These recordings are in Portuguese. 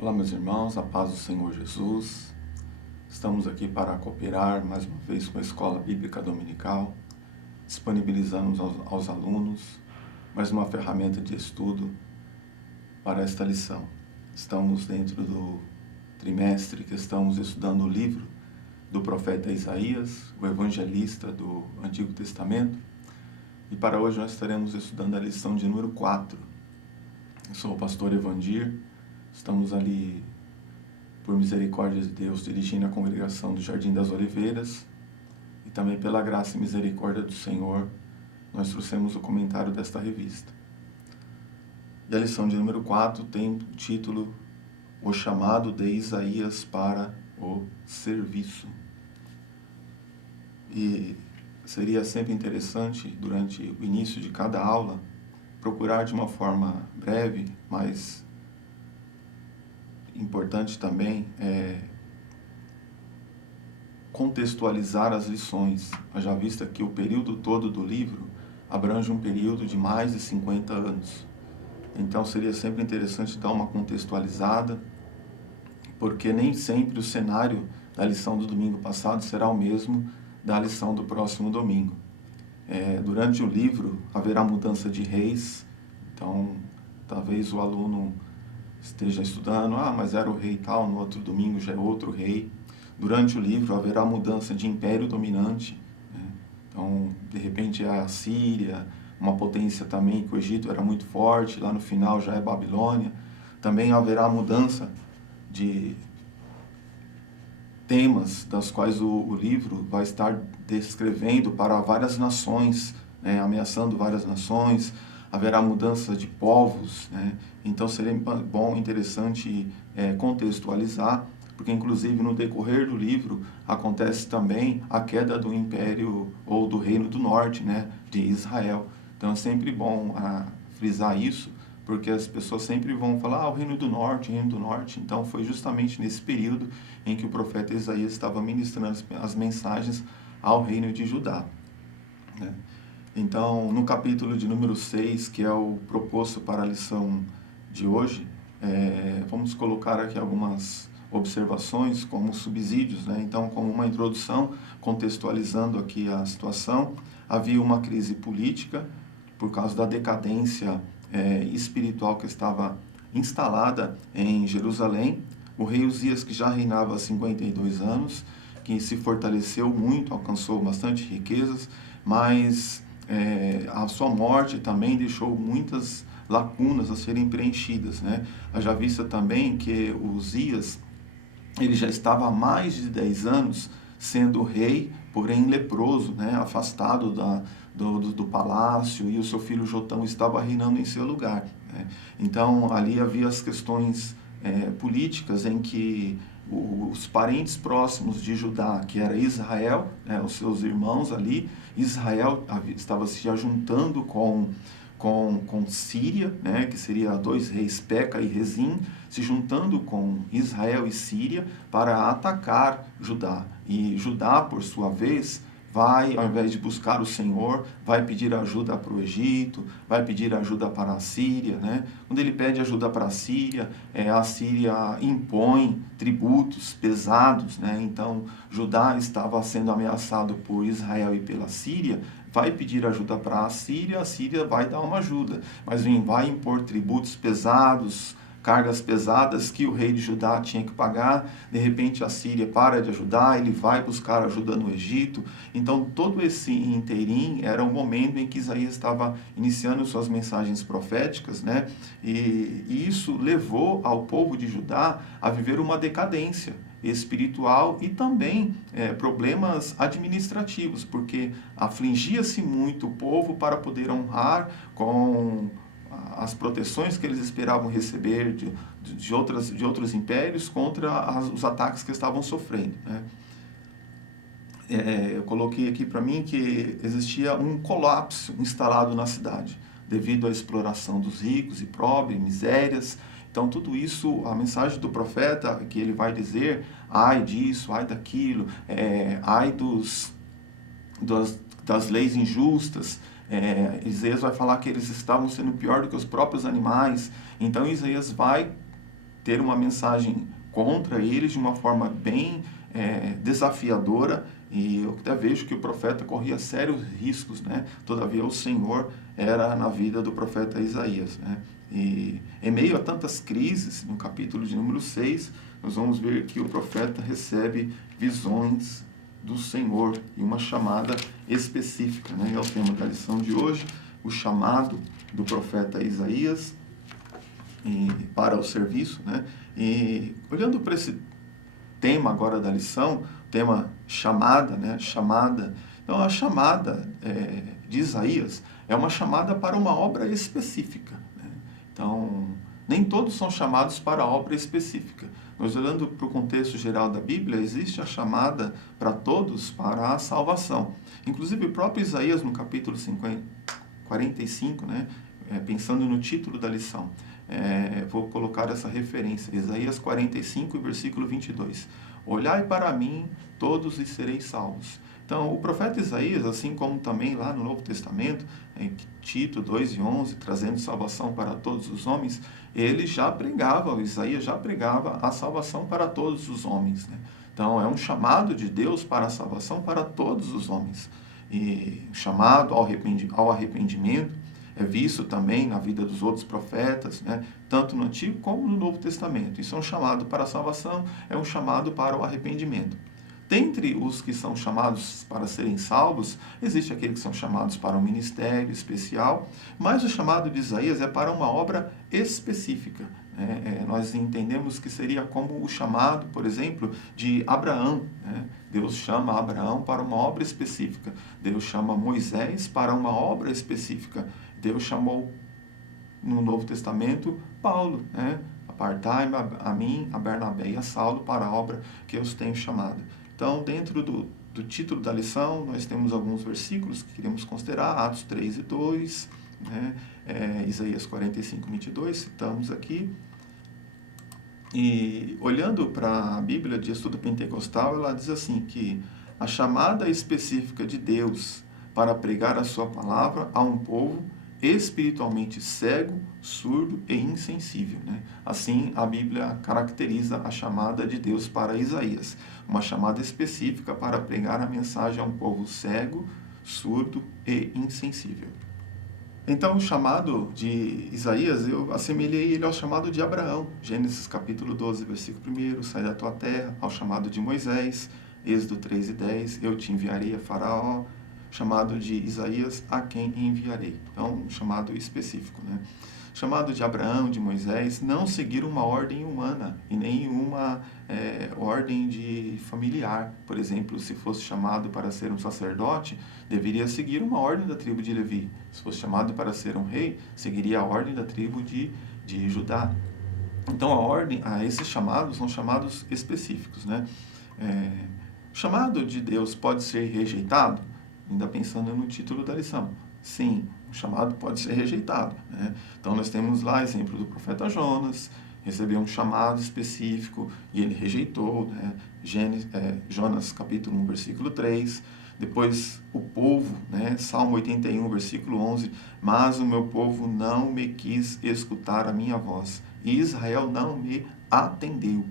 Olá, meus irmãos, a paz do Senhor Jesus. Estamos aqui para cooperar mais uma vez com a Escola Bíblica Dominical. Disponibilizamos aos alunos mais uma ferramenta de estudo para esta lição. Estamos dentro do trimestre que estamos estudando o livro do profeta Isaías, o evangelista do Antigo Testamento. E para hoje nós estaremos estudando a lição de número 4. Eu sou o pastor Evandir. Estamos ali, por misericórdia de Deus, dirigindo a congregação do Jardim das Oliveiras. E também pela graça e misericórdia do Senhor, nós trouxemos o comentário desta revista. E a lição de número 4 tem o título O Chamado de Isaías para o Serviço. E seria sempre interessante, durante o início de cada aula, procurar de uma forma breve, mas importante também contextualizar as lições, já vista que o período todo do livro abrange um período de mais de 50 anos. Então seria sempre interessante dar uma contextualizada, porque nem sempre o cenário da lição do domingo passado será o mesmo da lição do próximo domingo. Durante o livro haverá mudança de reis, então talvez o aluno esteja estudando, mas era o rei tal, no outro domingo já é outro rei. Durante o livro haverá mudança de império dominante, né? Então, de repente é a Síria, uma potência também, que o Egito era muito forte, lá no final já é Babilônia. Também haverá mudança de temas, das quais o livro vai estar descrevendo para várias nações, né? Ameaçando várias nações. Haverá mudança de povos, né? Então seria bom, interessante contextualizar, porque inclusive no decorrer do livro acontece também a queda do império ou do reino do norte, né, de Israel. Então é sempre bom frisar isso, porque as pessoas sempre vão falar, o reino do norte, reino do norte. Então foi justamente nesse período em que o profeta Isaías estava ministrando as mensagens ao reino de Judá, né? Então, no capítulo de número 6, que é o proposto para a lição de hoje, vamos colocar aqui algumas observações como subsídios, né? Então, como uma introdução, contextualizando aqui a situação, havia uma crise política por causa da decadência espiritual que estava instalada em Jerusalém. O rei Uzias, que já reinava há 52 anos, que se fortaleceu muito, alcançou bastante riquezas, mas a sua morte também deixou muitas lacunas a serem preenchidas, né? Já vista também que Uzias, ele já estava há mais de 10 anos sendo rei, porém leproso, né? Afastado do palácio, e o seu filho Jotão estava reinando em seu lugar, né? Então ali havia as questões políticas em que os parentes próximos de Judá, que era Israel, né, os seus irmãos ali, Israel estava se ajuntando com Síria, né, que seria dois reis, Peca e Rezim, se juntando com Israel e Síria para atacar Judá. E Judá, por sua vez, vai, ao invés de buscar o Senhor, vai pedir ajuda para o Egito, vai pedir ajuda para a Síria, né? Quando ele pede ajuda para a Síria impõe tributos pesados, né? Então, Judá estava sendo ameaçado por Israel e pela Síria, vai pedir ajuda para a Síria vai dar uma ajuda, mas vai impor tributos pesados, cargas pesadas que o rei de Judá tinha que pagar. De repente a Síria para de ajudar, ele vai buscar ajuda no Egito. Então todo esse inteirinho era o momento em que Isaías estava iniciando suas mensagens proféticas, né? E isso levou ao povo de Judá a viver uma decadência espiritual e também problemas administrativos, porque afligia-se muito o povo para poder honrar com as proteções que eles esperavam receber de outros impérios contra os ataques que estavam sofrendo, né? Eu coloquei aqui para mim que existia um colapso instalado na cidade, devido à exploração dos ricos e pobres, misérias. Então tudo isso, a mensagem do profeta, que ele vai dizer, ai disso, ai daquilo, ai das leis injustas. Isaías vai falar que eles estavam sendo pior do que os próprios animais. Então Isaías vai ter uma mensagem contra eles de uma forma bem desafiadora, e eu até vejo que o profeta corria sérios riscos, né? Todavia o Senhor era na vida do profeta Isaías, né? E em meio a tantas crises, no capítulo de número 6, nós vamos ver que o profeta recebe visões do Senhor e uma chamada específica, né? É o tema da lição de hoje, o chamado do profeta Isaías para o serviço, né? E olhando para esse tema agora da lição, tema chamada, né? Chamada. Então, a chamada de Isaías é uma chamada para uma obra específica, né? Então, nem todos são chamados para a obra específica. Mas olhando para o contexto geral da Bíblia, existe a chamada para todos para a salvação. Inclusive, o próprio Isaías, no capítulo 45, né? Pensando no título da lição, vou colocar essa referência, Isaías 45, versículo 22. Olhai para mim, todos e sereis salvos. Então, o profeta Isaías, assim como também lá no Novo Testamento, em Tito 2:11, trazendo salvação para todos os homens, ele já pregava, Isaías já pregava a salvação para todos os homens, né? Então, é um chamado de Deus para a salvação para todos os homens. E chamado ao arrependimento é visto também na vida dos outros profetas, né? Tanto no Antigo como no Novo Testamento. Isso é um chamado para a salvação, é um chamado para o arrependimento. Dentre os que são chamados para serem salvos, existe aqueles que são chamados para um ministério especial, mas o chamado de Isaías é para uma obra específica. Nós entendemos que seria como o chamado, por exemplo, de Abraão, né? Deus chama Abraão para uma obra específica. Deus chama Moisés para uma obra específica. Deus chamou, no Novo Testamento, Paulo, né? Apartai-me a mim, a Bernabé e a Saulo para a obra que eu os tenho chamado. Então, dentro do título da lição, nós temos alguns versículos que queremos considerar, Atos 3:2, né? Isaías 45:22, citamos aqui. E olhando para a Bíblia de Estudo Pentecostal, ela diz assim que a chamada específica de Deus para pregar a sua palavra a um povo espiritualmente cego, surdo e insensível, né? Assim, a Bíblia caracteriza a chamada de Deus para Isaías, uma chamada específica para pregar a mensagem a um povo cego, surdo e insensível. Então, o chamado de Isaías, eu assemelhei ele ao chamado de Abraão, Gênesis capítulo 12, versículo 1, sai da tua terra, ao chamado de Moisés, Êxodo 3:10, eu te enviarei a Faraó, chamado de Isaías, a quem enviarei. Então, um chamado específico, né? Chamado de Abraão, de Moisés, não seguir uma ordem humana e nem uma ordem de familiar. Por exemplo, se fosse chamado para ser um sacerdote, deveria seguir uma ordem da tribo de Levi. Se fosse chamado para ser um rei, seguiria a ordem da tribo de Judá. Então, esses chamados são chamados específicos, né? O chamado de Deus pode ser rejeitado? Ainda pensando no título da lição. Sim, o chamado pode ser rejeitado, né? Então, nós temos lá exemplo do profeta Jonas, recebeu um chamado específico e ele rejeitou, né? Jonas capítulo 1, versículo 3. Depois, o povo, né? Salmo 81, versículo 11. Mas o meu povo não me quis escutar a minha voz, e Israel não me atendeu.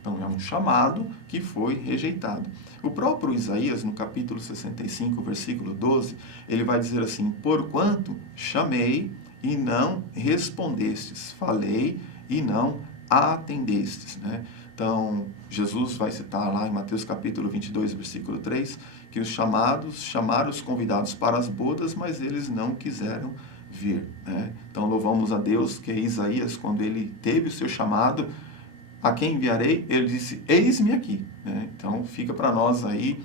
Então, é um chamado que foi rejeitado. O próprio Isaías, no capítulo 65, versículo 12, ele vai dizer assim: porquanto chamei e não respondestes, falei e não atendestes, né? Então, Jesus vai citar lá em Mateus capítulo 22, versículo 3, que os chamados chamaram os convidados para as bodas, mas eles não quiseram vir, né? Então, louvamos a Deus que Isaías, quando ele teve o seu chamado, a quem enviarei? Ele disse, eis-me aqui, né? Então, fica para nós aí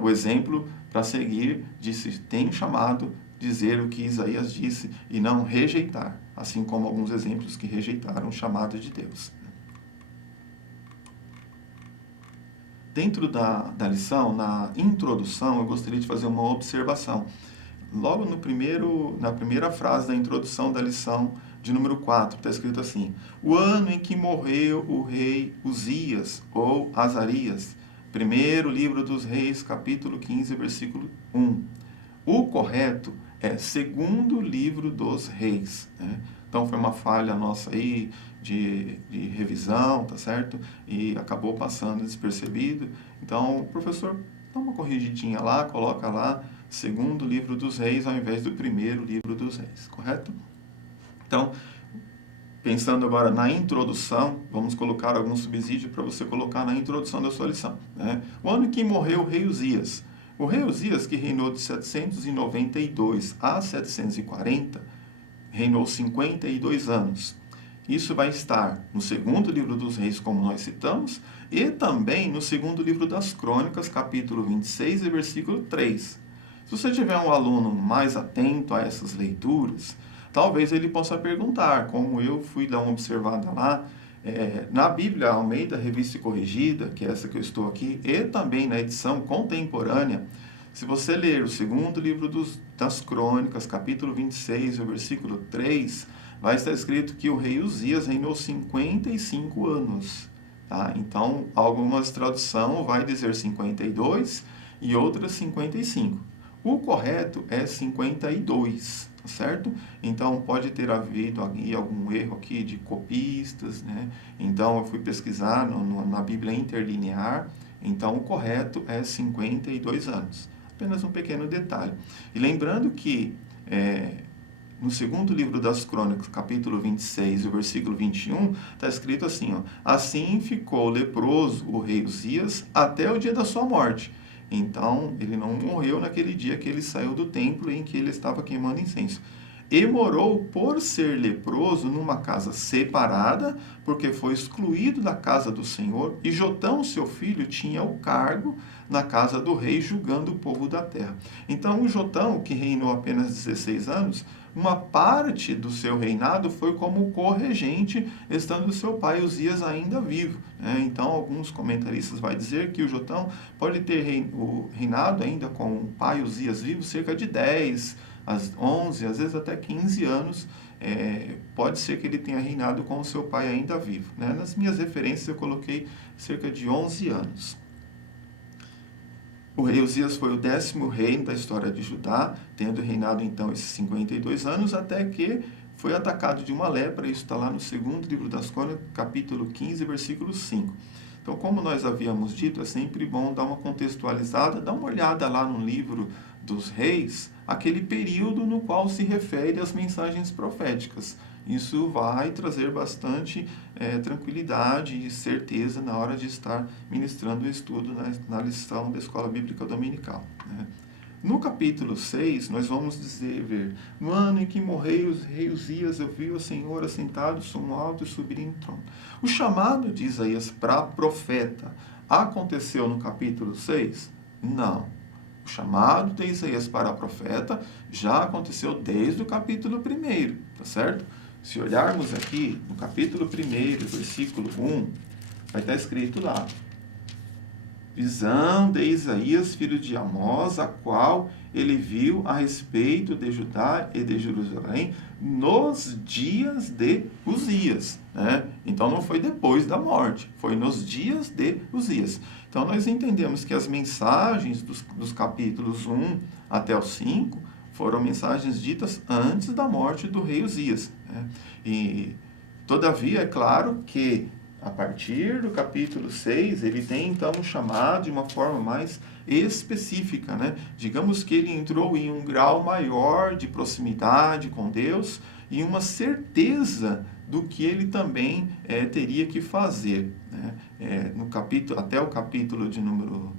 o exemplo para seguir, disse, tem chamado, dizer o que Isaías disse e não rejeitar, assim como alguns exemplos que rejeitaram o chamado de Deus. Dentro da lição, na introdução, eu gostaria de fazer uma observação. Logo na primeira frase da introdução da lição, de número 4, está escrito assim: o ano em que morreu o rei Uzias, ou Azarias. Primeiro livro dos Reis, capítulo 15, versículo 1. O correto é segundo livro dos Reis, né? Então foi uma falha nossa aí de revisão, tá certo? E acabou passando despercebido. Então o professor dá uma corrigidinha lá, coloca lá segundo livro dos reis ao invés do primeiro livro dos reis, correto? Então, pensando agora na introdução, vamos colocar algum subsídio para você colocar na introdução da sua lição, né? O ano em que morreu o rei Uzias. O rei Uzias, que reinou de 792 a 740, reinou 52 anos. Isso vai estar no segundo livro dos reis, como nós citamos, e também no segundo livro das crônicas, capítulo 26 e versículo 3. Se você tiver um aluno mais atento a essas leituras, talvez ele possa perguntar, como eu fui dar uma observada lá, na Bíblia Almeida, Revista e Corrigida, que é essa que eu estou aqui, e também na edição contemporânea, se você ler o segundo livro das crônicas, capítulo 26, o versículo 3, vai estar escrito que o rei Uzias reinou 55 anos. Tá? Então, algumas traduções vai dizer 52 e outras 55. O correto é 52, tá certo? Então, pode ter havido aqui algum erro aqui de copistas, né? Então, eu fui pesquisar na Bíblia Interlinear, então o correto é 52 anos. Apenas um pequeno detalhe. E lembrando que no segundo livro das crônicas, capítulo 26, o versículo 21, está escrito assim, ó, assim ficou leproso o rei Uzias até o dia da sua morte. Então, ele não morreu naquele dia que ele saiu do templo em que ele estava queimando incenso. E morou por ser leproso numa casa separada, porque foi excluído da casa do Senhor, e Jotão, seu filho, tinha o cargo na casa do rei, julgando o povo da terra. Então, o Jotão, que reinou apenas 16 anos, uma parte do seu reinado foi como corregente, estando seu pai Uzias ainda vivo. Então, alguns comentaristas vão dizer que o Jotão pode ter reinado ainda com o pai Uzias vivo cerca de 10, 11, às vezes até 15 anos. Pode ser que ele tenha reinado com o seu pai ainda vivo. Nas minhas referências eu coloquei cerca de 11 anos. O rei Uzias foi o 10º rei da história de Judá, tendo reinado então esses 52 anos, até que foi atacado de uma lepra. Isso está lá no segundo livro das crônicas, capítulo 15, versículo 5. Então, como nós havíamos dito, é sempre bom dar uma contextualizada, dar uma olhada lá no livro dos reis, aquele período no qual se refere às mensagens proféticas. Isso vai trazer bastante tranquilidade e certeza na hora de estar ministrando o estudo na lição da Escola Bíblica Dominical, né? No capítulo 6, nós vamos ver, no ano em que morreu o rei Uzias, eu vi o Senhor assentado sobre um alto e sublime trono. O chamado de Isaías para profeta aconteceu no capítulo 6? Não. O chamado de Isaías para profeta já aconteceu desde o capítulo 1, tá certo? Se olharmos aqui no capítulo 1, versículo 1, vai estar escrito lá: visão de Isaías, filho de Amós, a qual ele viu a respeito de Judá e de Jerusalém nos dias de Uzias, né? Então não foi depois da morte, foi nos dias de Uzias. Então nós entendemos que as mensagens dos capítulos 1 até o 5 foram mensagens ditas antes da morte do rei Uzias, né? E todavia é claro que a partir do capítulo 6, ele tem então um chamado de uma forma mais específica, né? Digamos que ele entrou em um grau maior de proximidade com Deus e uma certeza do que ele também teria que fazer, né? Até o capítulo de número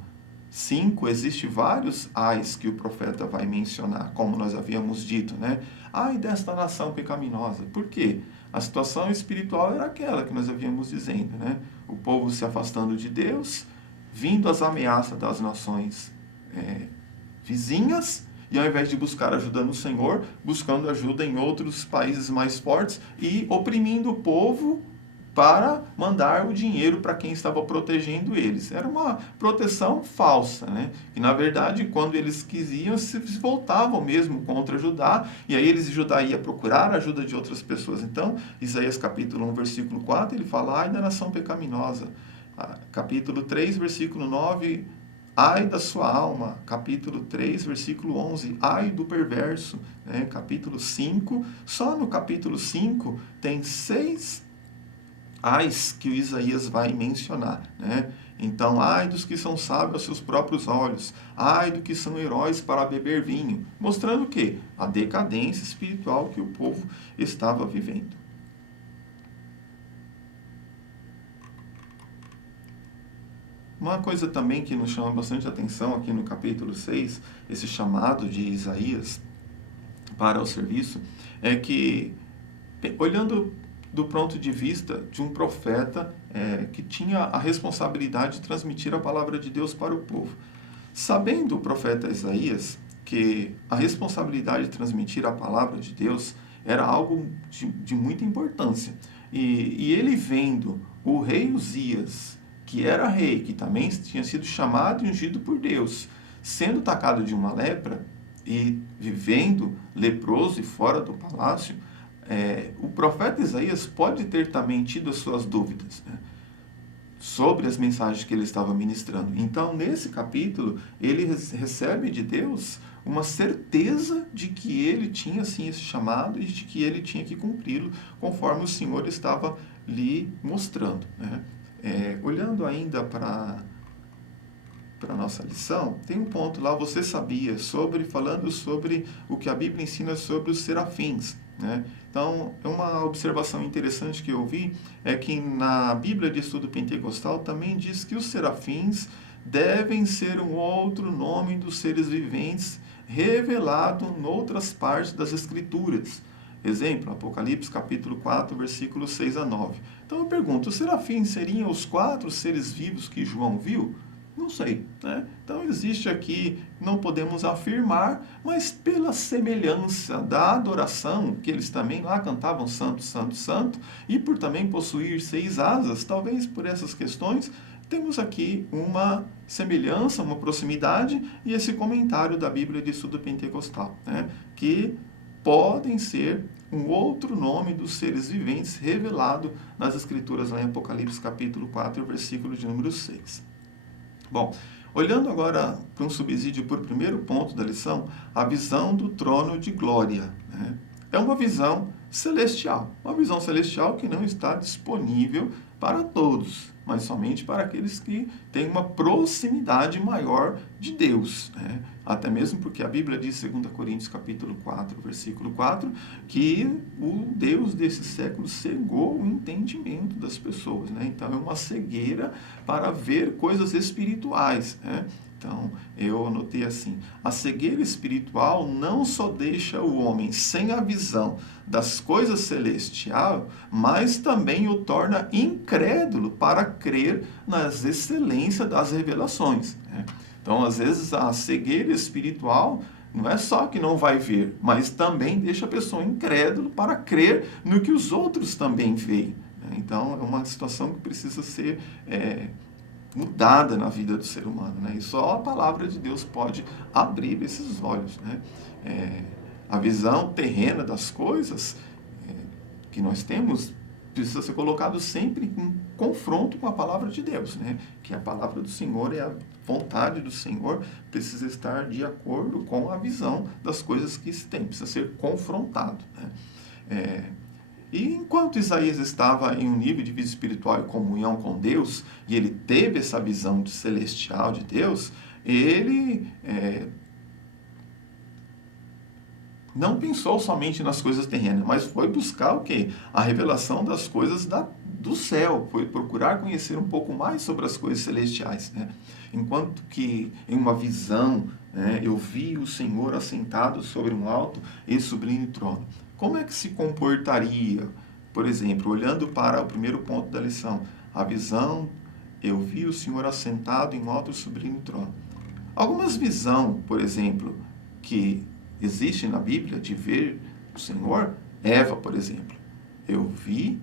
5, existe vários ais que o profeta vai mencionar, como nós havíamos dito, né? Ai desta nação pecaminosa. Por quê? A situação espiritual era aquela que nós havíamos dizendo, né? O povo se afastando de Deus, vindo as ameaças das nações vizinhas, e ao invés de buscar ajuda no Senhor, buscando ajuda em outros países mais fortes e oprimindo o povo para mandar o dinheiro para quem estava protegendo eles. Era uma proteção falsa, né? E, na verdade, quando eles quisiam, se voltavam mesmo contra Judá, e aí Judá ia procurar a ajuda de outras pessoas. Então, Isaías capítulo 1, versículo 4, ele fala, ai da nação pecaminosa. Capítulo 3, versículo 9 ai da sua alma, capítulo 3, versículo 11, ai do perverso, né? Capítulo 5, só no capítulo 5 tem 6 ais que o Isaías vai mencionar, né? Então, ai dos que são sábios aos seus próprios olhos, ai do que são heróis para beber vinho, mostrando o quê? A decadência espiritual que o povo estava vivendo. Uma coisa também que nos chama bastante atenção aqui no capítulo 6, esse chamado de Isaías para o serviço, é que, olhando do ponto de vista de um profeta que tinha a responsabilidade de transmitir a palavra de Deus para o povo. Sabendo o profeta Isaías que a responsabilidade de transmitir a palavra de Deus era algo de muita importância, e ele vendo o rei Uzias, que era rei, que também tinha sido chamado e ungido por Deus, sendo atacado de uma lepra e vivendo leproso e fora do palácio, o profeta Isaías pode ter também tido as suas dúvidas, né, sobre as mensagens que ele estava ministrando. Então, nesse capítulo, ele recebe de Deus uma certeza de que ele tinha, sim, esse chamado e de que ele tinha que cumpri-lo, conforme o Senhor estava lhe mostrando, né? Olhando ainda para a nossa lição, tem um ponto lá, você sabia, falando sobre o que a Bíblia ensina sobre os serafins, né? Então, uma observação interessante que eu vi é que na Bíblia de Estudo Pentecostal também diz que os serafins devem ser um outro nome dos seres viventes revelado em outras partes das Escrituras. Exemplo, Apocalipse capítulo 4, versículos 6 a 9. Então eu pergunto, os serafins seriam os 4 seres vivos que João viu? Não sei, né? Então existe aqui, não podemos afirmar, mas pela semelhança da adoração, que eles também lá cantavam santo, santo, santo, e por também possuir 6 asas, talvez por essas questões, temos aqui uma semelhança, uma proximidade, e esse comentário da Bíblia de Estudo Pentecostal, né? Que podem ser um outro nome dos seres viventes revelado nas Escrituras, lá em Apocalipse capítulo 4, versículo de número 6. Bom, olhando agora para um subsídio por primeiro ponto da lição, a visão do trono de glória, né? É uma visão celestial que não está disponível para todos, mas somente para aqueles que têm uma proximidade maior de Deus, né? Até mesmo porque a Bíblia diz, 2 Coríntios capítulo 4, versículo 4, que o Deus desse século cegou o entendimento das pessoas, né? Então é uma cegueira para ver coisas espirituais, né? Então, eu anotei assim, a cegueira espiritual não só deixa o homem sem a visão das coisas celestiais, mas também o torna incrédulo para crer nas excelências das revelações, né? Então, às vezes, a cegueira espiritual não é só que não vai ver, mas também deixa a pessoa incrédula para crer no que os outros também veem, né? Então, é uma situação que precisa ser mudada na vida do ser humano, né? E só a palavra de Deus pode abrir esses olhos, né? A visão terrena das coisas que nós temos precisa ser colocado sempre em confronto com a palavra de Deus, né? Que a palavra do Senhor é a vontade do Senhor, precisa estar de acordo com a visão das coisas que se tem, precisa ser confrontado, né? E enquanto Isaías estava em um nível de vida espiritual e comunhão com Deus, e ele teve essa visão celestial de Deus, ele não pensou somente nas coisas terrenas, mas foi buscar o quê? A revelação das coisas do céu, foi procurar conhecer um pouco mais sobre as coisas celestiais, né? Enquanto que em uma visão, né, eu vi o Senhor assentado sobre um alto e sublime trono. Como é que se comportaria, por exemplo, olhando para o primeiro ponto da lição, a visão, eu vi o Senhor assentado em um alto e sublime trono. Algumas visões, por exemplo, que existem na Bíblia de ver o Senhor, Eva, por exemplo, eu vi,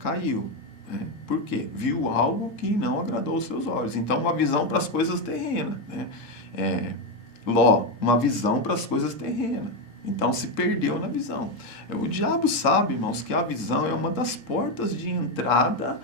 caiu. Né? Por quê? Viu algo que não agradou aos seus olhos. Então, uma visão para as coisas terrenas. Né? Ló, uma visão para as coisas terrenas. Então, se perdeu na visão. O diabo sabe, irmãos, que a visão é uma das portas de entrada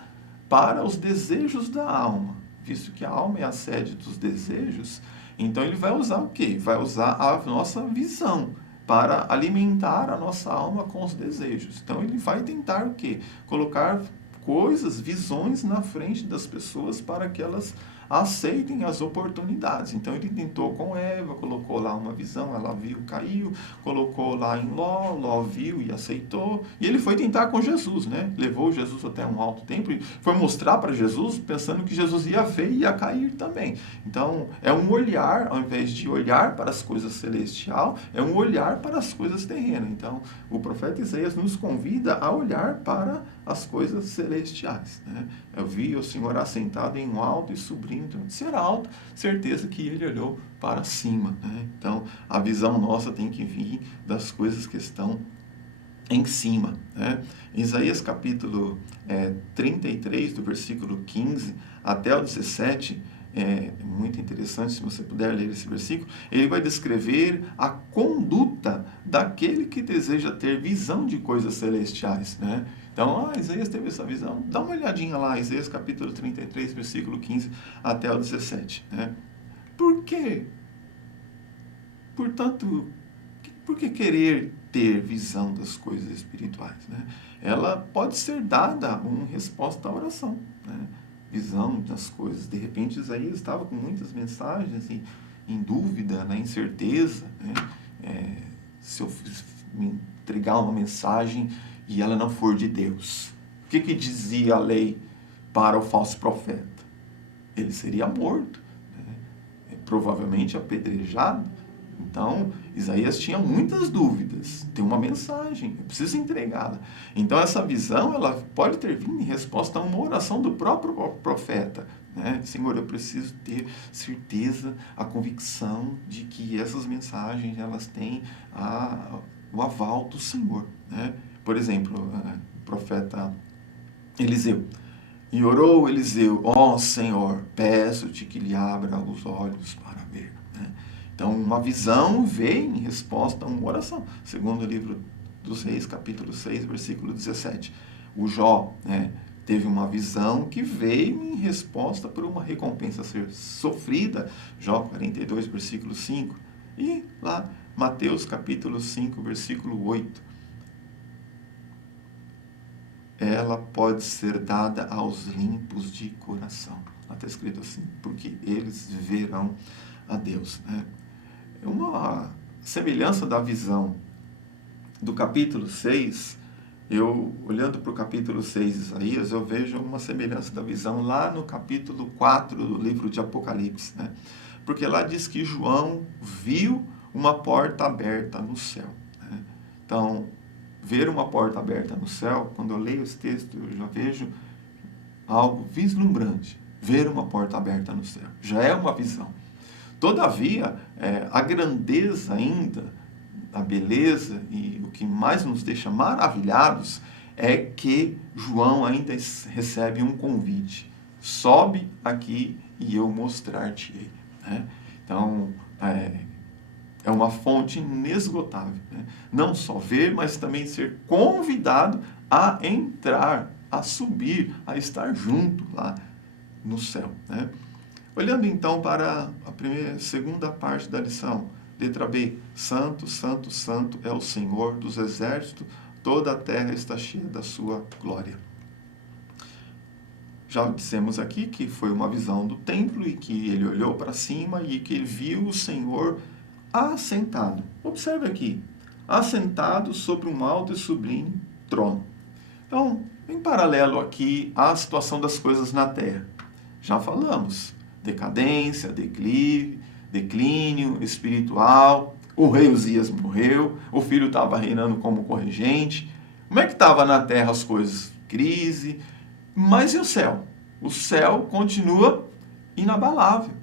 para os desejos da alma. visto que a alma é a sede dos desejos, então ele vai usar o quê? Vai usar a nossa visão para alimentar a nossa alma com os desejos. Então ele vai tentar o quê? Colocar coisas, visões na frente das pessoas para que elas aceitem as oportunidades. Então ele tentou com Eva, colocou lá uma visão, ela viu, caiu, colocou lá em Ló, Ló viu e aceitou. E ele foi tentar com Jesus, né? Levou Jesus até um alto templo e foi mostrar para Jesus, pensando que Jesus ia ver e ia cair também. Então é um olhar, ao invés de olhar para as coisas celestiais, é um olhar para as coisas terrenas. Então o profeta Isaías nos convida a olhar para as coisas celestiais, né? Eu vi o Senhor assentado em um alto e sublime, então, de ser alto, certeza que ele olhou para cima, né? Então, a visão nossa tem que vir das coisas que estão em cima, né? Isaías capítulo 33, do versículo 15 até o 17, é muito interessante, se você puder ler esse versículo, ele vai descrever a conduta daquele que deseja ter visão de coisas celestiais, né? Então, Isaías teve essa visão. Dá uma olhadinha lá, Isaías capítulo 33, versículo 15 até o 17, né? Por quê? Portanto, por que querer ter visão das coisas espirituais, né? Ela pode ser dada em resposta à oração, né? Visão das coisas. De repente, Isaías estava com muitas mensagens em dúvida, na incerteza, né? Se eu me entregar uma mensagem e ela não for de Deus, o que dizia a lei para o falso profeta? Ele seria morto, né? Provavelmente apedrejado. Então, Isaías tinha muitas dúvidas. Tem uma mensagem, eu preciso entregá-la. Então, essa visão, ela pode ter vindo em resposta a uma oração do próprio profeta, né? Senhor, eu preciso ter certeza, a convicção de que essas mensagens, elas têm o aval do Senhor, né? Por exemplo, o profeta Eliseu. E orou Eliseu: ó Senhor, peço-te que lhe abra os olhos para ver, né? Então, uma visão veio em resposta a uma oração. Segundo o livro dos Reis, capítulo 6, versículo 17. O Jó, né, teve uma visão que veio em resposta por uma recompensa a ser sofrida. Jó 42, versículo 5. E lá, Mateus, capítulo 5, versículo 8. Ela pode ser dada aos limpos de coração. Lá está escrito assim, porque eles verão a Deus, né? Uma semelhança da visão do capítulo 6, olhando para o capítulo 6 de Isaías, eu vejo uma semelhança da visão lá no capítulo 4 do livro de Apocalipse, né? Porque lá diz que João viu uma porta aberta no céu, né? Então, ver uma porta aberta no céu, quando eu leio esse texto, eu já vejo algo vislumbrante. Ver uma porta aberta no céu. Já é uma visão. Todavia, a grandeza ainda, a beleza e o que mais nos deixa maravilhados é que João ainda recebe um convite. Sobe aqui e eu mostrar-te-ei, né? Então, é uma fonte inesgotável, né? Não só ver, mas também ser convidado a entrar, a subir, a estar junto lá no céu, né? Olhando então para a segunda parte da lição, letra B: Santo, Santo, Santo é o Senhor dos exércitos, toda a terra está cheia da sua glória. Já dissemos aqui que foi uma visão do templo e que ele olhou para cima e que ele viu o Senhor assentado. Observe aqui, assentado sobre um alto e sublime trono. Então, em paralelo aqui à situação das coisas na terra, já falamos, decadência, declínio espiritual, o rei Uzias morreu, o filho estava reinando como corregente. Como é que estava na terra as coisas? Crise. Mas e o céu? O céu continua inabalável.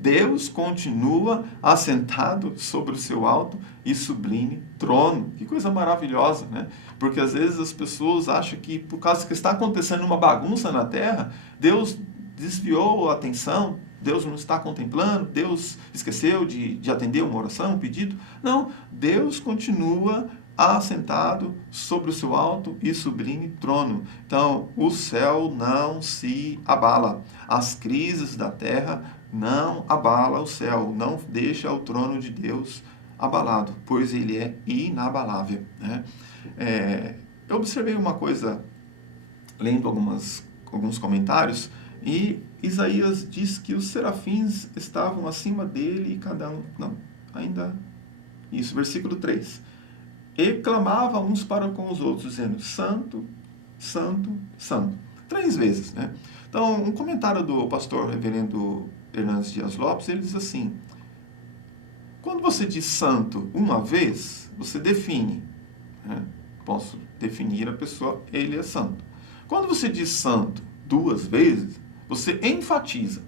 Deus continua assentado sobre o seu alto e sublime trono. Que coisa maravilhosa, né? Porque às vezes as pessoas acham que por causa que está acontecendo uma bagunça na terra, Deus desviou a atenção, Deus não está contemplando, Deus esqueceu de atender uma oração, um pedido. Não, Deus continua assentado sobre o seu alto e sublime trono. Então, o céu não se abala. As crises da terra não abala o céu, não deixa o trono de Deus abalado, pois ele é inabalável, né? Eu observei uma coisa, lendo alguns comentários, e Isaías diz que os serafins estavam acima dele e cada um... Não, ainda... Isso, versículo 3. E clamavam uns para com os outros, dizendo, Santo, Santo, Santo. 3 vezes, né? Então, um comentário do pastor reverendo Hernandes Dias Lopes, ele diz assim, quando você diz santo uma vez, você define, né? Posso definir a pessoa, ele é santo. Quando você diz santo 2 vezes, você enfatiza.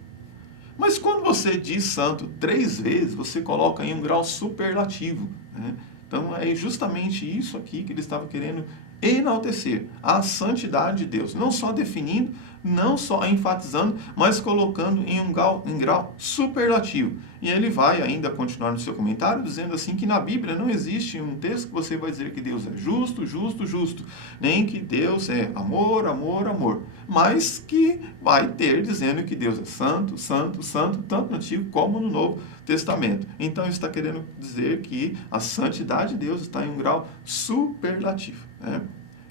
Mas quando você diz santo 3 vezes, você coloca em um grau superlativo, né? Então é justamente isso aqui que ele estava querendo enaltecer, a santidade de Deus. Não só definindo, não só enfatizando, mas colocando em um grau superlativo. E ele vai ainda continuar no seu comentário dizendo assim que na Bíblia não existe um texto que você vai dizer que Deus é justo, justo, justo. Nem que Deus é amor, amor, amor. Mas que vai ter dizendo que Deus é santo, santo, santo, tanto no Antigo como no Novo Testamento. Então está querendo dizer que a santidade de Deus está em um grau superlativo, né?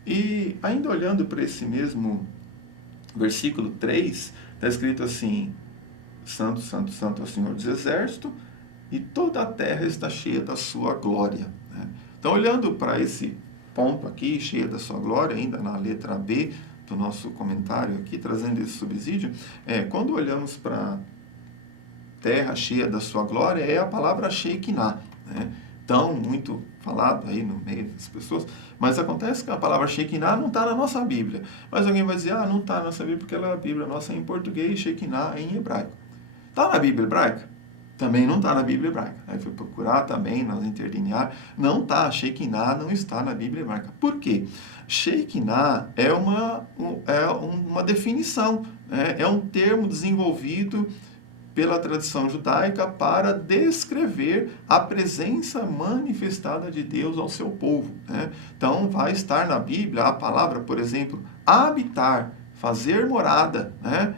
E ainda olhando para esse mesmo versículo 3, está escrito assim, Santo, Santo, Santo é o Senhor dos Exércitos, e toda a terra está cheia da sua glória, né? Então, olhando para esse ponto aqui, cheia da sua glória, ainda na letra B do nosso comentário aqui, trazendo esse subsídio, quando olhamos para terra cheia da sua glória, é a palavra Shekinah, né? Tão muito falado aí no meio das pessoas, mas acontece que a palavra Shekinah não está na nossa Bíblia. Mas alguém vai dizer, não está na nossa Bíblia porque a Bíblia nossa é em português, Shekinah é em hebraico. Está na Bíblia hebraica? Também não está na Bíblia hebraica. Aí fui procurar também nas interlineares, não está, Shekinah não está na Bíblia hebraica. Por quê? Shekinah é uma definição, né? É um termo desenvolvido pela tradição judaica para descrever a presença manifestada de Deus ao seu povo, né? Então, vai estar na Bíblia a palavra, por exemplo, habitar, fazer morada, né?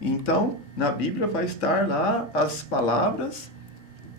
Então, na Bíblia vai estar lá as palavras,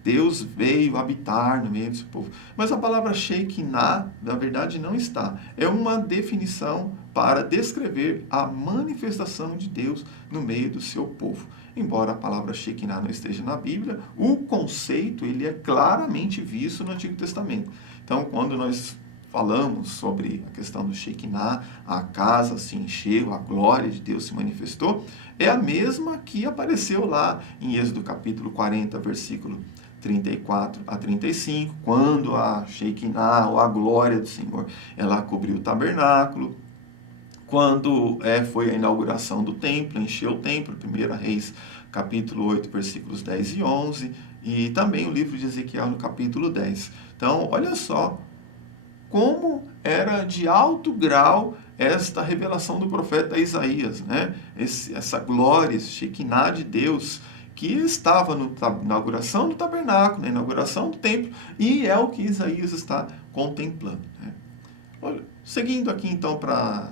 Deus veio habitar no meio do seu povo. Mas a palavra Shekinah, na verdade, não está. É uma definição para descrever a manifestação de Deus no meio do seu povo. Embora a palavra Shekinah não esteja na Bíblia, o conceito ele é claramente visto no Antigo Testamento. Então, quando nós falamos sobre a questão do Shekinah, a casa se encheu, a glória de Deus se manifestou, é a mesma que apareceu lá em Êxodo capítulo 40, versículo 34 a 35, quando a Shekinah, ou a glória do Senhor, ela cobriu o tabernáculo, quando foi a inauguração do templo, encheu o templo, 1 Reis, capítulo 8, versículos 10 e 11, e também o livro de Ezequiel, no capítulo 10. Então, olha só como era de alto grau esta revelação do profeta Isaías, né? Essa glória, esse Shekinah de Deus, que estava na inauguração do tabernáculo, na inauguração do templo, e é o que Isaías está contemplando, né? Olha, seguindo aqui então para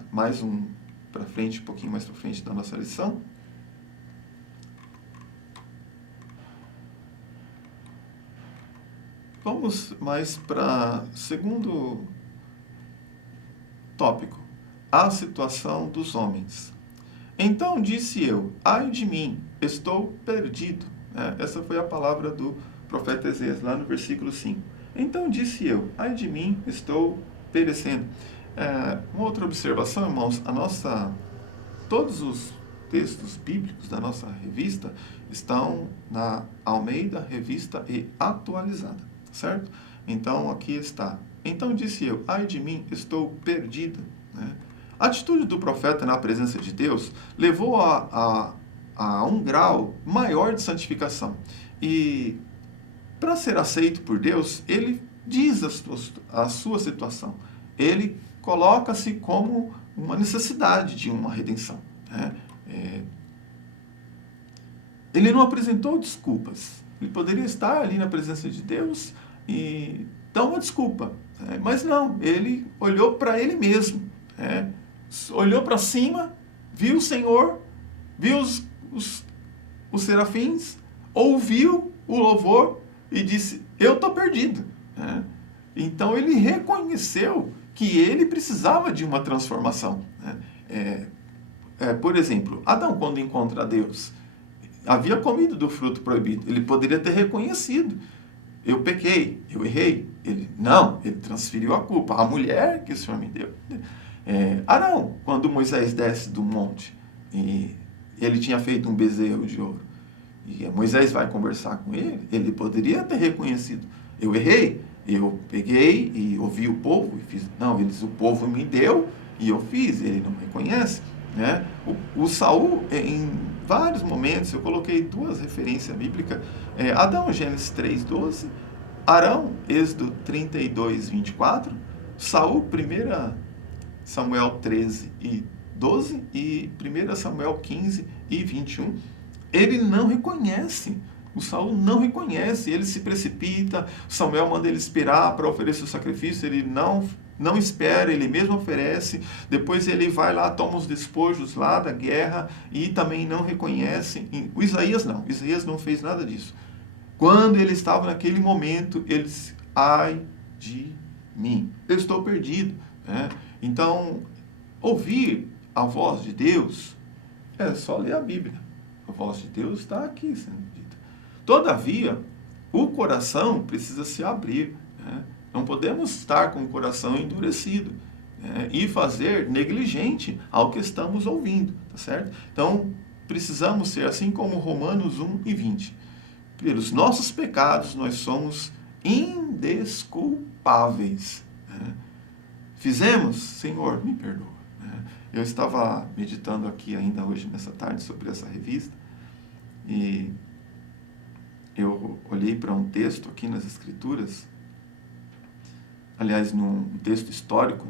frente, um pouquinho mais para frente da nossa lição. Vamos mais para segundo tópico, a situação dos homens. Então disse eu, ai de mim, estou perdido. Essa foi a palavra do profeta Isaías, lá no versículo 5. Então disse eu, ai de mim, estou perecendo. Uma outra observação, irmãos, todos os textos bíblicos da nossa revista estão na Almeida Revista e Atualizada, certo? Então aqui está. Então disse eu, ai de mim, estou perdido, né? A atitude do profeta na presença de Deus levou a um grau maior de santificação. E para ser aceito por Deus, ele diz a sua situação. Ele coloca-se como uma necessidade de uma redenção, né? Ele não apresentou desculpas. Ele poderia estar ali na presença de Deus e dar uma desculpa. Mas não, ele olhou para ele mesmo, olhou para cima, viu o Senhor, viu os serafins, ouviu o louvor e disse, eu estou perdido. Então ele reconheceu que ele precisava de uma transformação. Por exemplo, Adão, quando encontra Deus, havia comido do fruto proibido. Ele poderia ter reconhecido. Eu pequei, eu errei. Ele transferiu a culpa. A mulher que o Senhor me deu. Arão, quando Moisés desce do monte, e ele tinha feito um bezerro de ouro, e Moisés vai conversar com ele, ele poderia ter reconhecido. Eu errei, eu peguei e ouvi o povo e fiz. Não, o povo me deu e eu fiz. Ele não reconhece. O Saul, em vários momentos, eu coloquei 2 referências bíblicas, Adão, Gênesis 3:12, Arão, Êxodo 32:24, Saul, 1 Samuel 13:12 e 1 Samuel 15:21. Ele não reconhece, o Saul não reconhece, ele se precipita, Samuel manda ele esperar para oferecer o sacrifício, ele não espera, ele mesmo oferece, depois ele vai lá, toma os despojos lá da guerra e também não reconhece. O Isaías não fez nada disso. Quando ele estava naquele momento, ele disse, ai de mim, eu estou perdido. Então, ouvir a voz de Deus é só ler a Bíblia. A voz de Deus está aqui sendo dita. Todavia, o coração precisa se abrir. Não podemos estar com o coração endurecido e fazer negligente ao que estamos ouvindo, tá certo? Então, precisamos ser assim como Romanos 1:20. Pelos nossos pecados, nós somos indesculpáveis. Fizemos? Senhor, me perdoa. Eu estava meditando aqui ainda hoje, nessa tarde, sobre essa revista, e eu olhei para um texto aqui nas Escrituras, aliás, num texto histórico,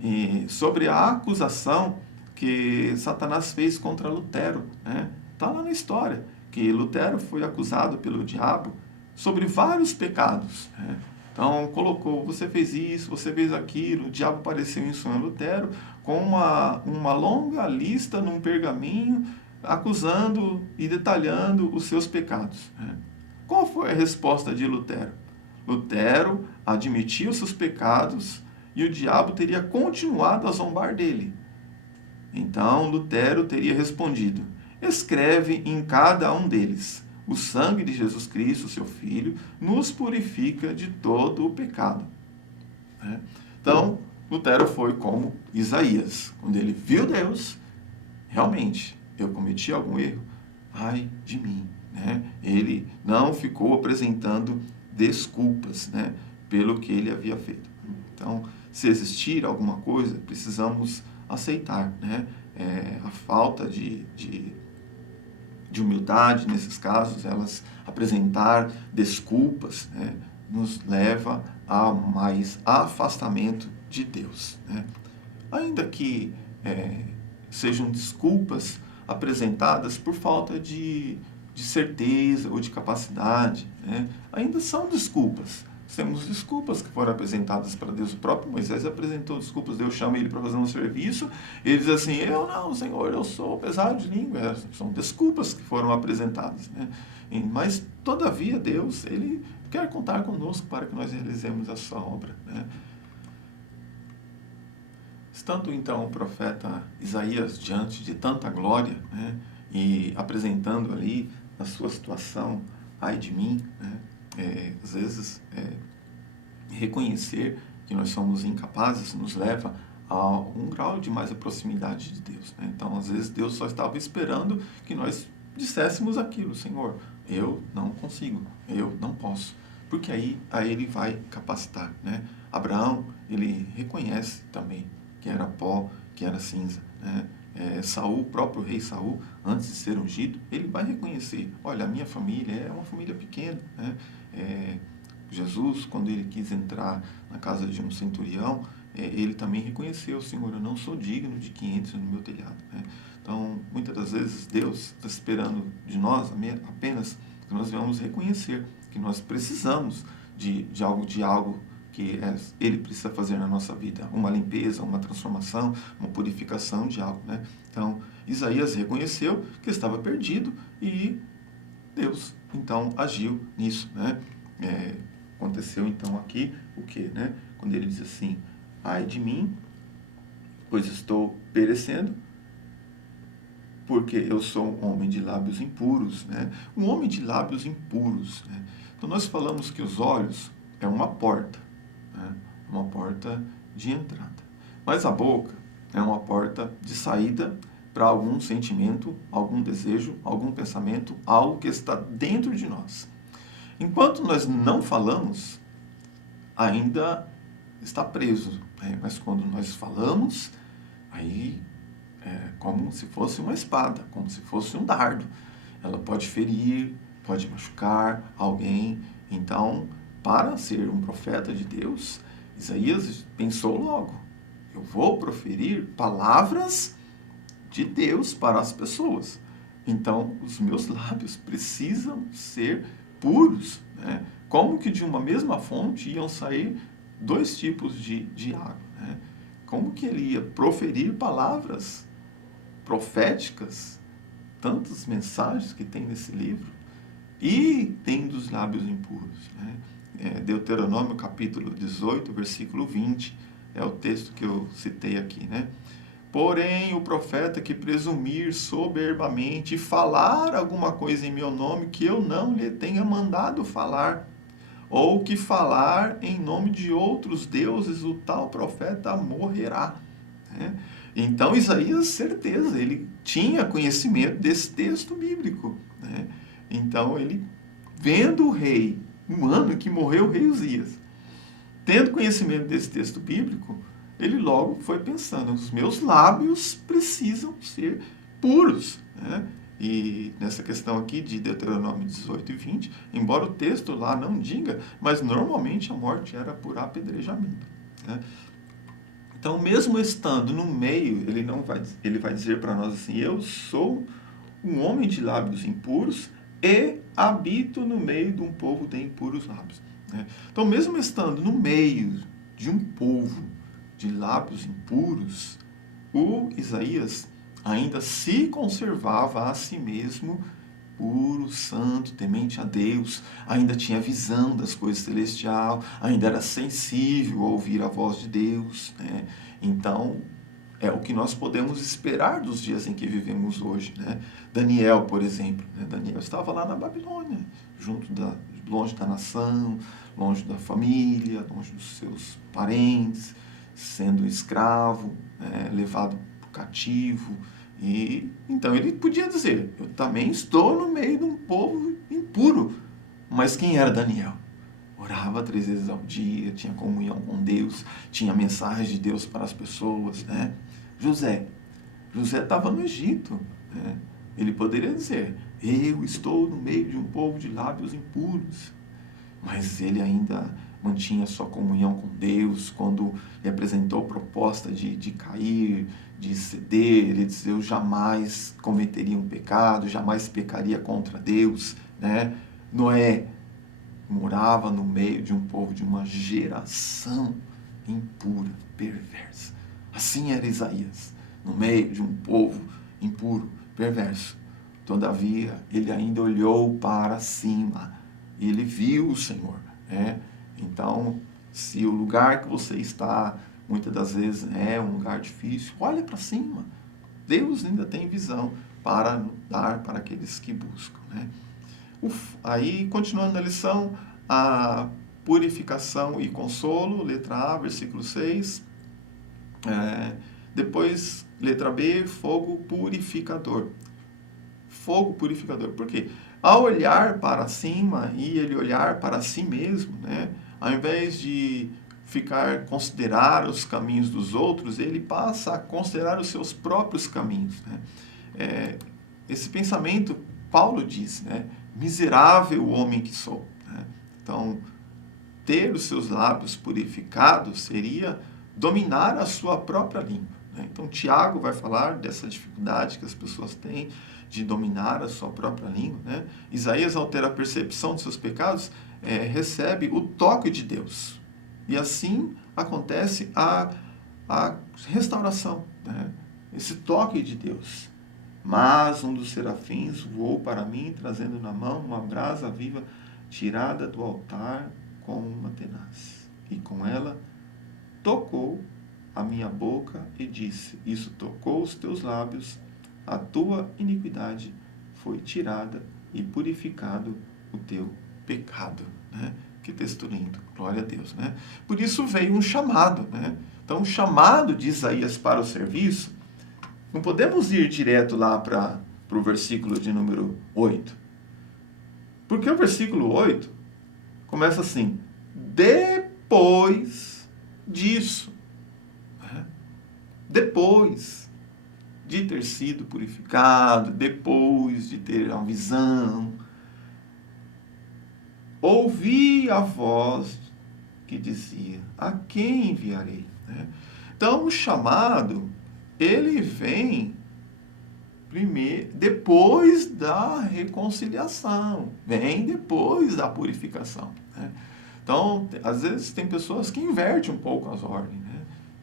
e sobre a acusação que Satanás fez contra Lutero. Está lá na história, que Lutero foi acusado pelo diabo sobre vários pecados. Então, colocou, você fez isso, você fez aquilo, o diabo apareceu em sonho a Lutero, com uma longa lista num pergaminho, acusando e detalhando os seus pecados. Qual foi a resposta de Lutero? Lutero admitiu seus pecados e o diabo teria continuado a zombar dele. Então, Lutero teria respondido, escreve em cada um deles, o sangue de Jesus Cristo, seu Filho, nos purifica de todo o pecado. Então, Lutero foi como Isaías. Quando ele viu Deus, realmente, eu cometi algum erro, ai de mim. Ele não ficou apresentando desculpas pelo que ele havia feito. Então, se existir alguma coisa, precisamos aceitar. A falta de humildade, nesses casos, elas apresentar desculpas, nos leva a mais afastamento de Deus. Ainda que sejam desculpas apresentadas por falta de certeza ou de capacidade, ainda são desculpas. Temos desculpas que foram apresentadas para Deus. O próprio Moisés apresentou desculpas. Deus chama ele para fazer um serviço. Ele diz assim, eu não, Senhor, eu sou pesado de língua. São desculpas que foram apresentadas. Mas, todavia, Deus, Ele quer contar conosco para que nós realizemos a sua obra. Estando, então, o profeta Isaías diante de tanta glória, e apresentando ali a sua situação, ai de mim, às vezes reconhecer que nós somos incapazes nos leva a um grau de mais a proximidade de Deus. Então, às vezes, Deus só estava esperando que nós disséssemos aquilo, Senhor, eu não consigo, eu não posso, porque aí Ele vai capacitar. Abraão, ele reconhece também que era pó, que era cinza. Saul, o próprio rei Saul, antes de ser ungido, ele vai reconhecer, olha, a minha família é uma família pequena. Jesus, quando ele quis entrar na casa de um centurião, ele também reconheceu, Senhor, eu não sou digno de que entre no meu telhado. Então, muitas das vezes, Deus está esperando de nós apenas que nós venhamos reconhecer que nós precisamos de algo que que ele precisa fazer na nossa vida, uma limpeza, uma transformação, uma purificação de algo, né? Então, Isaías reconheceu que estava perdido e Deus, então, agiu nisso, né? Aconteceu, então, aqui o quê, né? Quando ele diz assim, ai de mim, pois estou perecendo, porque eu sou um homem de lábios impuros, né? Um homem de lábios impuros, né? Então, nós falamos que os olhos é uma porta, né? Uma porta de entrada. Mas a boca é uma porta de saída para algum sentimento, algum desejo, algum pensamento, algo que está dentro de nós. Enquanto nós não falamos, ainda está preso, né? Mas quando nós falamos, aí é como se fosse uma espada, como se fosse um dardo. Ela pode ferir, pode machucar alguém. Então, para ser um profeta de Deus, Isaías pensou logo, eu vou proferir palavras de Deus para as pessoas. Então, os meus lábios precisam ser puros, né? Como que de uma mesma fonte iam sair dois tipos de água, né? Como que ele ia proferir palavras proféticas, tantas mensagens que tem nesse livro, e tem dos lábios impuros, né? Deuteronômio capítulo 18, versículo 20, é o texto que eu citei aqui, né? Porém, o profeta que presumir soberbamente e falar alguma coisa em meu nome que eu não lhe tenha mandado falar, ou que falar em nome de outros deuses, o tal profeta morrerá, né? Então, Isaías, certeza, ele tinha conhecimento desse texto bíblico, né? Então, ele, vendo o rei, um ano que morreu o rei Uzias, tendo conhecimento desse texto bíblico, ele logo foi pensando, os meus lábios precisam ser puros, né? E nessa questão aqui de Deuteronômio 18 e 20, embora o texto lá não diga, mas normalmente a morte era por apedrejamento, né? Então, mesmo estando no meio, ele vai dizer para nós assim, eu sou um homem de lábios impuros e habito no meio de um povo de impuros lábios, né? Então, mesmo estando no meio de um povo de lábios impuros, o Isaías ainda se conservava a si mesmo puro, santo, temente a Deus, ainda tinha visão das coisas celestiais, ainda era sensível a ouvir a voz de Deus, né? Então, é o que nós podemos esperar dos dias em que vivemos hoje, né? Daniel, por exemplo, né? Daniel estava lá na Babilônia, longe da nação, longe da família, longe dos seus parentes, sendo escravo, né? Levado cativo. E então ele podia dizer, eu também estou no meio de um povo impuro. Mas quem era Daniel? Orava 3 vezes ao dia, tinha comunhão com Deus, tinha mensagem de Deus para as pessoas, né? José estava no Egito, né? Ele poderia dizer, eu estou no meio de um povo de lábios impuros. Mas ele ainda mantinha sua comunhão com Deus, quando lhe apresentou proposta de cair, de ceder, ele disse, eu jamais cometeria um pecado, jamais pecaria contra Deus, né? Noé morava no meio de um povo, de uma geração impura, perversa. Assim era Isaías, no meio de um povo impuro, perverso. Todavia, ele ainda olhou para cima, ele viu o Senhor, né? Então, se o lugar que você está, muitas das vezes é um lugar difícil, olha para cima. Deus ainda tem visão para dar para aqueles que buscam, né? Aí, continuando na lição, a purificação e consolo, letra A, versículo 6. Depois, letra B, fogo purificador. Fogo purificador. Por quê? Ao olhar para cima e ele olhar para si mesmo, né? Ao invés de considerar os caminhos dos outros, ele passa a considerar os seus próprios caminhos, né? Esse pensamento, Paulo diz, né? Miserável homem que sou, né? Então, ter os seus lábios purificados seria dominar a sua própria língua, né? Então, Tiago vai falar dessa dificuldade que as pessoas têm de dominar a sua própria língua, né? Isaías, ao ter a percepção de seus pecados, recebe o toque de Deus. E assim acontece a restauração, né? Esse toque de Deus. Mas um dos serafins voou para mim, trazendo na mão uma brasa viva tirada do altar com uma tenaz. E com ela tocou a minha boca e disse: isso tocou os teus lábios, a tua iniquidade foi tirada e purificado o teu pecado. Né? Que texto lindo, glória a Deus. Né? Por isso veio um chamado. Né? Então, o chamado de Isaías para o serviço, não podemos ir direto lá para o versículo de número 8. Porque o versículo 8 começa assim: depois disso. Né? Depois de ter sido purificado, depois de ter uma visão, ouvi a voz que dizia: a quem enviarei? Né? Então, o chamado, ele vem primeiro, depois da reconciliação, vem depois da purificação. Né? Então, às vezes tem pessoas que invertem um pouco as ordens, né?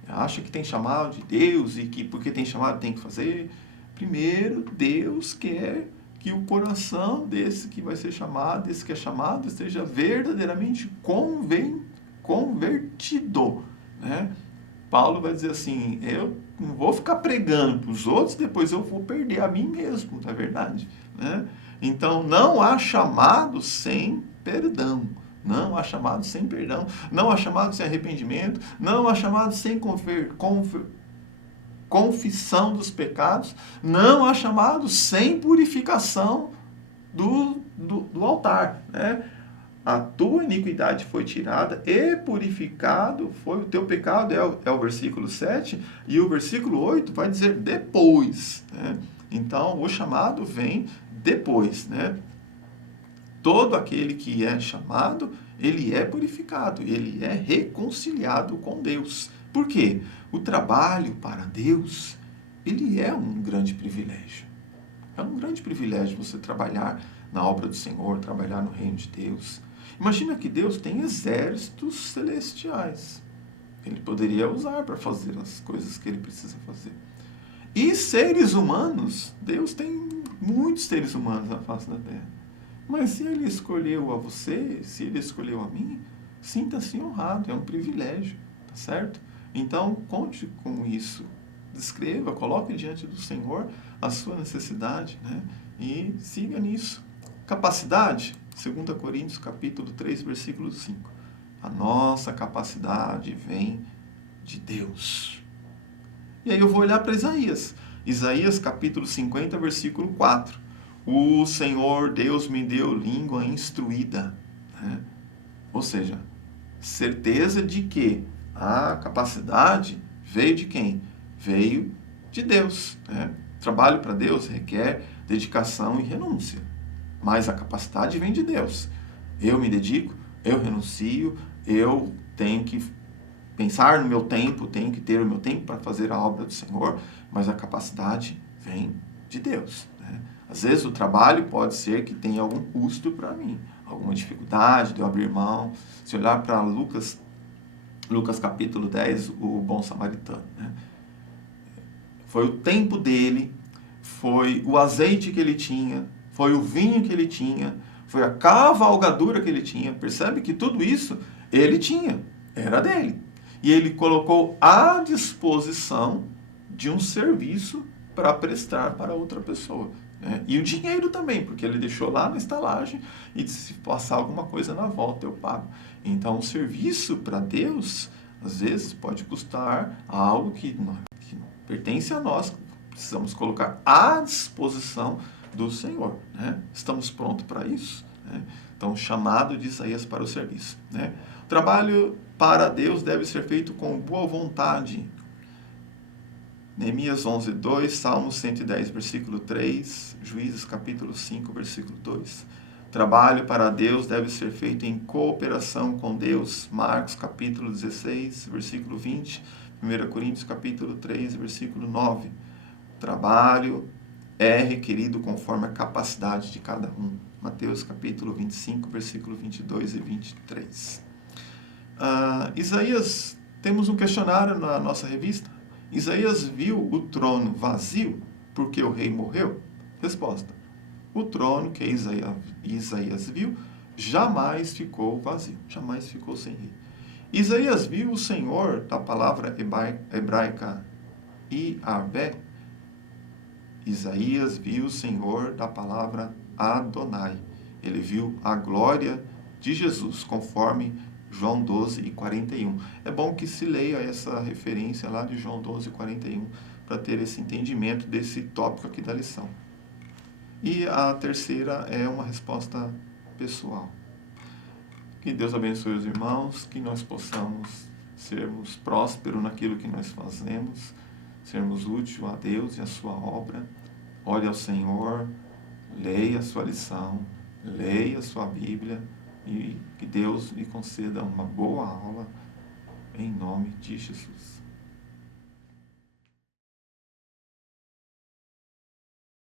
Acha que tem chamado de Deus e que porque tem chamado tem que fazer. Primeiro, Deus quer que o coração desse que vai ser chamado, desse que é chamado, esteja verdadeiramente convertido. Né? Paulo vai dizer assim: eu não vou ficar pregando para os outros, depois eu vou perder a mim mesmo, não é verdade? Né? Então, não há chamado sem perdão. Não há chamado sem perdão. Não há chamado sem arrependimento. Não há chamado sem confissão dos pecados. Não há chamado sem purificação do altar. Né? A tua iniquidade foi tirada e purificado foi o teu pecado, é o versículo 7, e o versículo 8 vai dizer depois. Né? Então, o chamado vem depois. Né? Todo aquele que é chamado, ele é purificado, ele é reconciliado com Deus. Por quê? O trabalho para Deus, ele é um grande privilégio. É um grande privilégio você trabalhar na obra do Senhor, trabalhar no reino de Deus. Imagina que Deus tem exércitos celestiais. Ele poderia usar para fazer as coisas que ele precisa fazer. E seres humanos, Deus tem muitos seres humanos na face da terra. Mas se ele escolheu a você, se ele escolheu a mim, sinta-se honrado, é um privilégio, tá certo? Então, conte com isso. Descreva, coloque diante do Senhor a sua necessidade, né? E siga nisso. Capacidade, 2 Coríntios capítulo 3, versículo 5. A nossa capacidade vem de Deus. E aí eu vou olhar para Isaías. Isaías capítulo 50, versículo 4. O Senhor Deus me deu língua instruída. Né? Ou seja, certeza de que a capacidade veio de quem? Veio de Deus. Né? Trabalho para Deus requer dedicação e renúncia. Mas a capacidade vem de Deus. Eu me dedico, eu renuncio, eu tenho que pensar no meu tempo, tenho que ter o meu tempo para fazer a obra do Senhor, mas a capacidade vem de Deus. Né? Às vezes o trabalho pode ser que tenha algum custo para mim, alguma dificuldade de eu abrir mão. Se olhar para Lucas capítulo 10, o bom samaritano. Né? Foi o tempo dele, foi o azeite que ele tinha, foi o vinho que ele tinha, foi a cavalgadura que ele tinha. Percebe que tudo isso ele tinha, era dele. E ele colocou à disposição de um serviço para prestar para outra pessoa. Né? E o dinheiro também, porque ele deixou lá na estalagem e disse: se passar alguma coisa na volta, eu pago. Então, o serviço para Deus, às vezes, pode custar algo que pertence a nós. Precisamos colocar à disposição do Senhor. Né? Estamos prontos para isso? Né? Então, chamado de Isaías para o serviço. Né? O trabalho para Deus deve ser feito com boa vontade. Neemias 11, 2, Salmos 110, versículo 3, Juízes capítulo 5, versículo 2. Trabalho para Deus deve ser feito em cooperação com Deus. Marcos capítulo 16, versículo 20. 1 Coríntios capítulo 3, versículo 9. Trabalho é requerido conforme a capacidade de cada um. Mateus capítulo 25, versículo 22 e 23. Isaías, temos um questionário na nossa revista. Isaías viu o trono vazio porque o rei morreu? Resposta: o trono que Isaías viu jamais ficou vazio, jamais ficou sem rei. Isaías viu o Senhor, da palavra hebraica Yahvé. Isaías viu o Senhor, da palavra Adonai. Ele viu a glória de Jesus, conforme João 12:41. É bom que se leia essa referência lá de João 12:41, para ter esse entendimento desse tópico aqui da lição. E a terceira é uma resposta pessoal. Que Deus abençoe os irmãos, que nós possamos sermos prósperos naquilo que nós fazemos, sermos úteis a Deus e a sua obra. Ore ao Senhor, leia a sua lição, leia a sua Bíblia, e que Deus lhe conceda uma boa aula, em nome de Jesus.